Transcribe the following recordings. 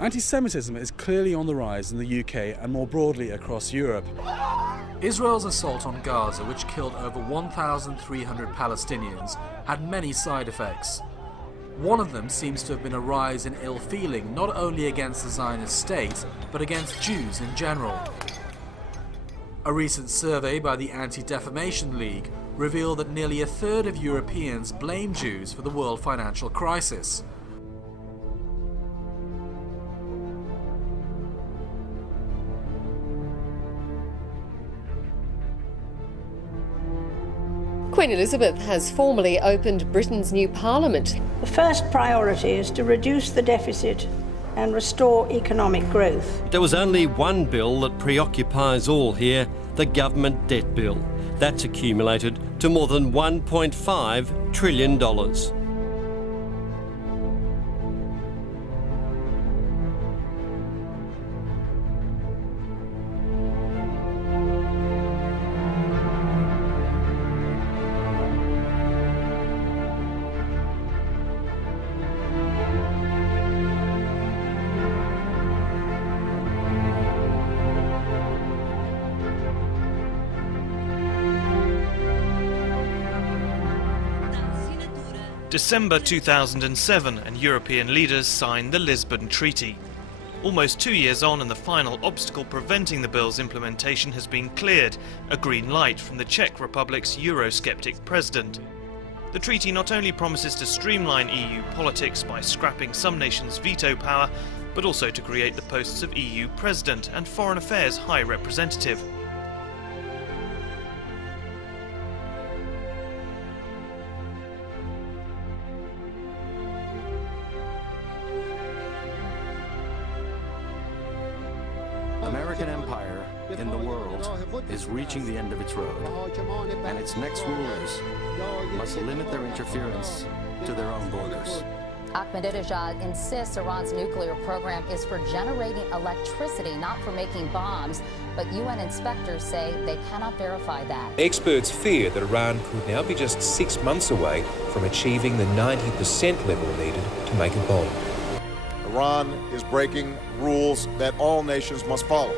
Anti-Semitism is clearly on the rise in the UK and more broadly across Europe. Israel's assault on Gaza, which killed over 1,300 Palestinians, had many side effects. One of them seems to have been a rise in ill feeling not only against the Zionist state, but against Jews in general. A recent survey by the Anti-Defamation League revealed that nearly a third of Europeans blame Jews for the world financial crisis. Queen Elizabeth has formally opened Britain's new parliament. The first priority is to reduce the deficit and restore economic growth. There was only one bill that preoccupies all here, the government debt bill. That's accumulated to more than $1.5 trillion. December 2007 and European leaders signed the Lisbon Treaty. Almost 2 years on and the final obstacle preventing the bill's implementation has been cleared, a green light from the Czech Republic's Eurosceptic president. The treaty not only promises to streamline EU politics by scrapping some nations' veto power, but also to create the posts of EU President and Foreign Affairs High Representative. American empire in the world is reaching the end of its road, and its next rulers must limit their interference to their own borders. Ahmadinejad insists Iran's nuclear program is for generating electricity, not for making bombs, but UN inspectors say they cannot verify that. Experts fear that Iran could now be just 6 months away from achieving the 90% level needed to make a bomb. Iran is breaking rules that all nations must follow.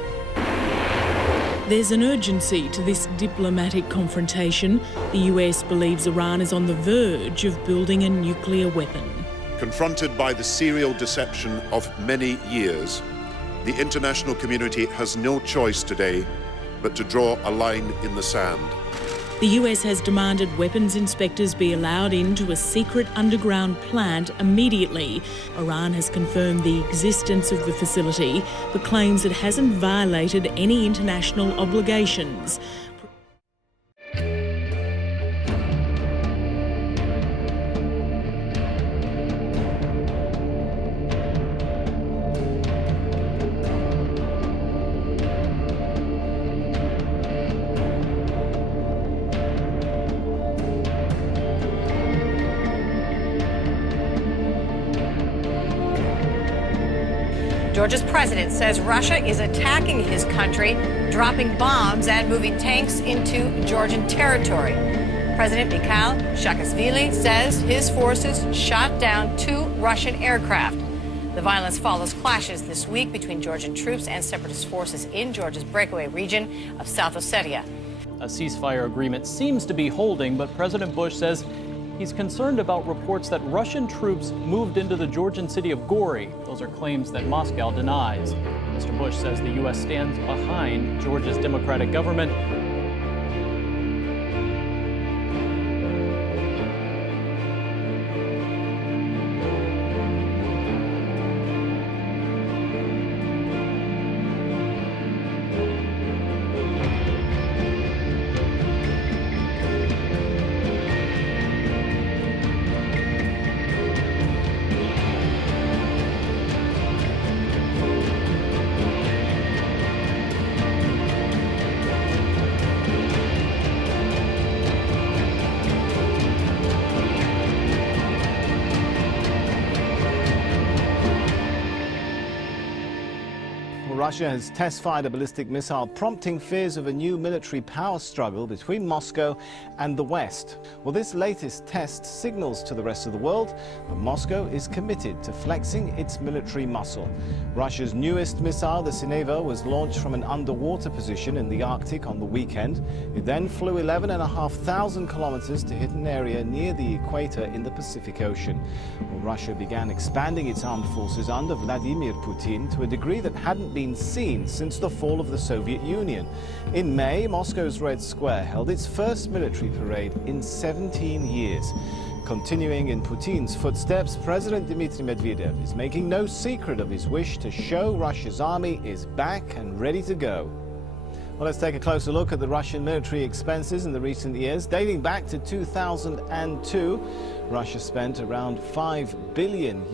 There's an urgency to this diplomatic confrontation. The US believes Iran is on the verge of building a nuclear weapon. Confronted by the serial deception of many years, the international community has no choice today but to draw a line in the sand. The US has demanded weapons inspectors be allowed into a secret underground plant immediately. Iran has confirmed the existence of the facility, but claims it hasn't violated any international obligations. Georgia's president says Russia is attacking his country, dropping bombs and moving tanks into Georgian territory. President Mikhail Saakashvili says his forces shot down 2 Russian aircraft. The violence follows clashes this week between Georgian troops and separatist forces in Georgia's breakaway region of South Ossetia. A ceasefire agreement seems to be holding, but President Bush says he's concerned about reports that Russian troops moved into the Georgian city of Gori. Those are claims that Moscow denies. Mr. Bush says the U.S. stands behind Georgia's democratic government. Russia has test-fired a ballistic missile, prompting fears of a new military power struggle between Moscow and the West. Well, this latest test signals to the rest of the world that Moscow is committed to flexing its military muscle. Russia's newest missile, the Sineva, was launched from an underwater position in the Arctic on the weekend. It then flew 11,500 kilometers to hit an area near the equator in the Pacific Ocean. Well, Russia began expanding its armed forces under Vladimir Putin to a degree that hadn't been seen since the fall of the Soviet Union. In May, Moscow's Red Square held its first military parade in 17 years. Continuing in Putin's footsteps, President Dmitry Medvedev is making no secret of his wish to show Russia's army is back and ready to go. Well, let's take a closer look at the Russian military expenses in the recent years. Dating back to 2002, Russia spent around $5 billion.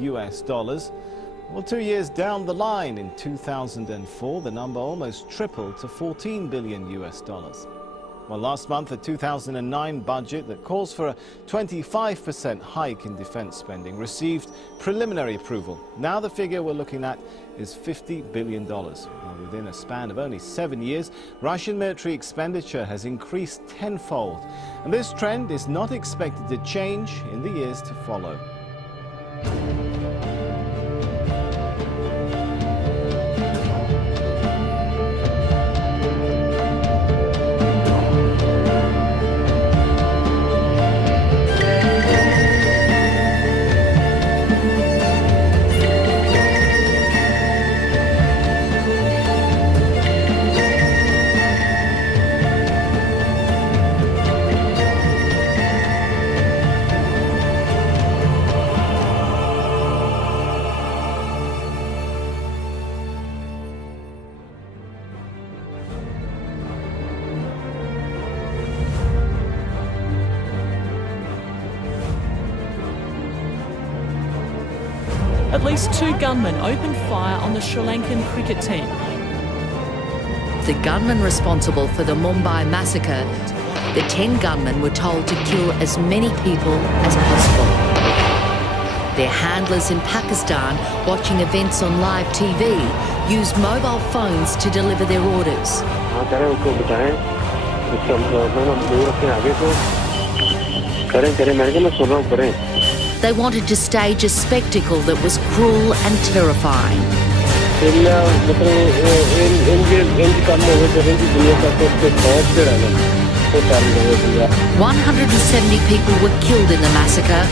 Well, 2 years down the line, in 2004, the number almost tripled to $14 billion. Well, last month, the 2009 budget that calls for a 25% hike in defense spending received preliminary approval. Now the figure we're looking at is $50 billion. Well, within a span of only 7 years, Russian military expenditure has increased tenfold. And this trend is not expected to change in the years to follow. At least 2 gunmen opened fire on the Sri Lankan cricket team. The gunmen responsible for the Mumbai massacre, the 10 gunmen were told to kill as many people as possible. Their handlers in Pakistan, watching events on live TV, used mobile phones to deliver their orders. They wanted to stage a spectacle that was cruel and terrifying. 170 people were killed in the massacre,